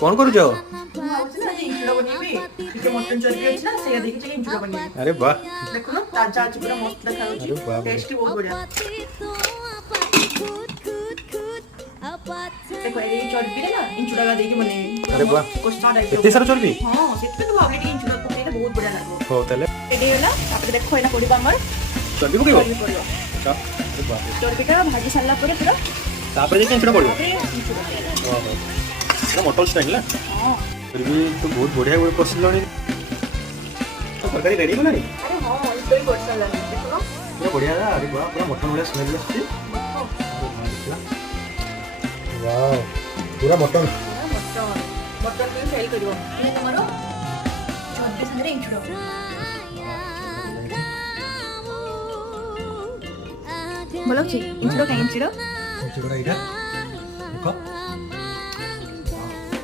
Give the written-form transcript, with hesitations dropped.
कौन करू जाओ? मटन चर्बी अच्छी ना से देखिए इंचुड़ा बनेबी। अरे वाह, देखो ना ताजा आज पूरा मस्त देखा अरे वाह, टेस्टी बहुत बढ़िया। देखो ये चर्बी रे ना इंचुड़ा का देखि बनेबी। अरे वाह, कोस्टा टाइप एते सारा चर्बी? हां सेते तो भाबले टी इंचुड़ा पकेले बहुत बढ़िया लागो। हो तले रेडी होला तापर देखो एना कोडिबा हमर चर्बी पकेबो? चर्बी पड़ियो। अच्छा, अरे वाह, चर्बी का भाजी सारला परे पूरा तापर जे इंचुड़ा पड़ियो? इंचुड़ा। ओहो, ना मटन स्टाइल ना? हां फिर भी तो बहुत बढ़िया गुड पसलणी। तो तरकारी रेडी होला नी? अरे हां इसको ही कोड सारला देखो ना पूरा बढ़िया है। अरे वाह, पूरा मटन वाला स्मेल आछी। वाओ, पूरा मटन। मटन मटन भी फेल करिवो ये तमरो चर्बी सारे इंचुड़ा। बोलो छी इंचुड़ा का इंचुड़ा इंचुड़ा इटा देखो